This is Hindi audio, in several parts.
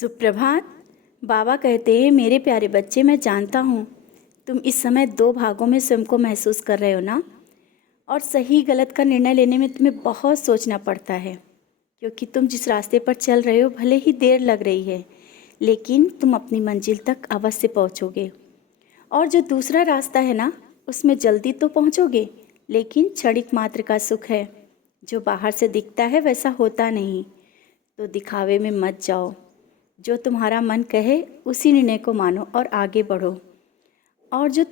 सुप्रभात। बाबा कहते हैं, मेरे प्यारे बच्चे, मैं जानता हूँ तुम इस समय दो भागों में स्वयं को महसूस कर रहे हो ना। और सही गलत का निर्णय लेने में तुम्हें बहुत सोचना पड़ता है, क्योंकि तुम जिस रास्ते पर चल रहे हो भले ही देर लग रही है, लेकिन तुम अपनी मंजिल तक अवश्य पहुँचोगे। और जो दूसरा रास्ता है ना, उसमें जल्दी तो पहुँचोगे, लेकिन क्षणिक मात्र का सुख है। जो बाहर से दिखता है वैसा होता नहीं, तो दिखावे में मत जाओ। जो तुम्हारा मन कहे उसी निर्णय को मानो और आगे बढ़ो। और जो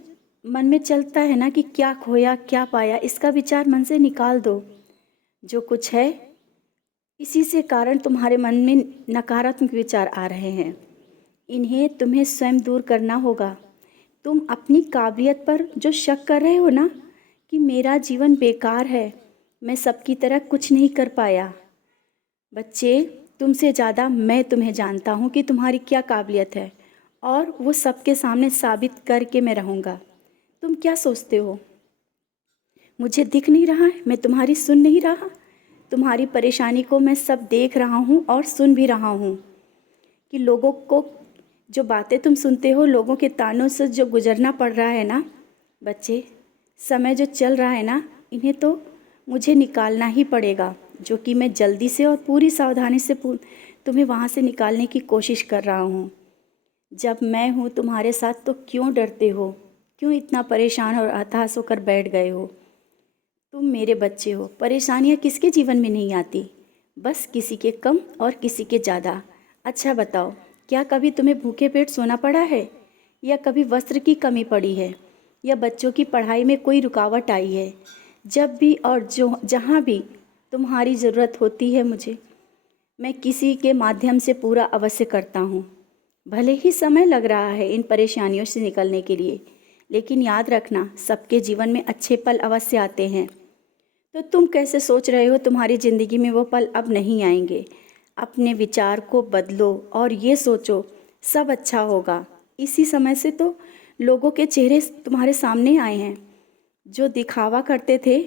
मन में चलता है ना कि क्या खोया क्या पाया, इसका विचार मन से निकाल दो। जो कुछ है इसी से कारण तुम्हारे मन में नकारात्मक विचार आ रहे हैं, इन्हें तुम्हें स्वयं दूर करना होगा। तुम अपनी काबिलियत पर जो शक कर रहे हो ना कि मेरा जीवन बेकार है, मैं सबकी तरह कुछ नहीं कर पाया। बच्चे, तुमसे ज़्यादा मैं तुम्हें जानता हूँ कि तुम्हारी क्या काबिलियत है, और वो सबके सामने साबित करके मैं रहूँगा। तुम क्या सोचते हो, मुझे दिख नहीं रहा है, मैं तुम्हारी सुन नहीं रहा? तुम्हारी परेशानी को मैं सब देख रहा हूँ और सुन भी रहा हूँ कि लोगों को जो बातें तुम सुनते हो, लोगों के तानों से जो गुजरना पड़ रहा है ना। बच्चे, समय जो चल रहा है ना, इन्हें तो मुझे निकालना ही पड़ेगा, जो कि मैं जल्दी से और पूरी सावधानी से तुम्हें वहाँ से निकालने की कोशिश कर रहा हूँ। जब मैं हूँ तुम्हारे साथ तो क्यों डरते हो, क्यों इतना परेशान और हताश होकर बैठ गए हो? तुम मेरे बच्चे हो, परेशानियाँ किसके जीवन में नहीं आती, बस किसी के कम और किसी के ज़्यादा। अच्छा बताओ, क्या कभी तुम्हें भूखे पेट सोना पड़ा है, या कभी वस्त्र की कमी पड़ी है, या बच्चों की पढ़ाई में कोई रुकावट आई है? जब भी और जो जहाँ भी तुम्हारी ज़रूरत होती है मुझे, मैं किसी के माध्यम से पूरा अवश्य करता हूँ। भले ही समय लग रहा है इन परेशानियों से निकलने के लिए, लेकिन याद रखना, सबके जीवन में अच्छे पल अवश्य आते हैं। तो तुम कैसे सोच रहे हो तुम्हारी ज़िंदगी में वो पल अब नहीं आएंगे? अपने विचार को बदलो और ये सोचो सब अच्छा होगा। इसी समय से तो लोगों के चेहरे तुम्हारे सामने आए हैं। जो दिखावा करते थे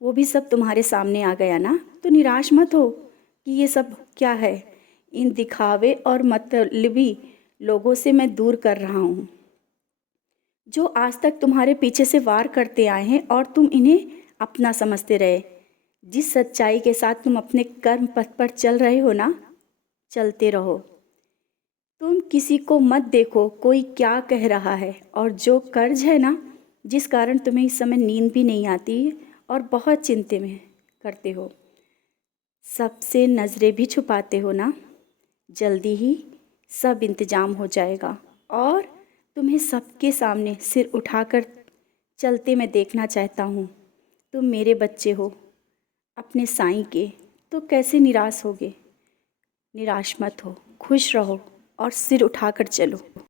वो भी सब तुम्हारे सामने आ गया ना। तो निराश मत हो कि ये सब क्या है। इन दिखावे और मतलबी लोगों से मैं दूर कर रहा हूँ, जो आज तक तुम्हारे पीछे से वार करते आए हैं और तुम इन्हें अपना समझते रहे। जिस सच्चाई के साथ तुम अपने कर्म पथ पर चल रहे हो ना, चलते रहो। तुम किसी को मत देखो कोई क्या कह रहा है। और जो कर्ज है ना, जिस कारण तुम्हें इस समय नींद भी नहीं आती और बहुत चिंता में करते हो, सबसे नज़रें भी छुपाते हो ना, जल्दी ही सब इंतजाम हो जाएगा और तुम्हें सबके सामने सिर उठाकर चलते मैं देखना चाहता हूँ। तुम मेरे बच्चे हो, अपने साईं के, तो कैसे निराश होगे? निराश मत हो, खुश रहो और सिर उठाकर चलो।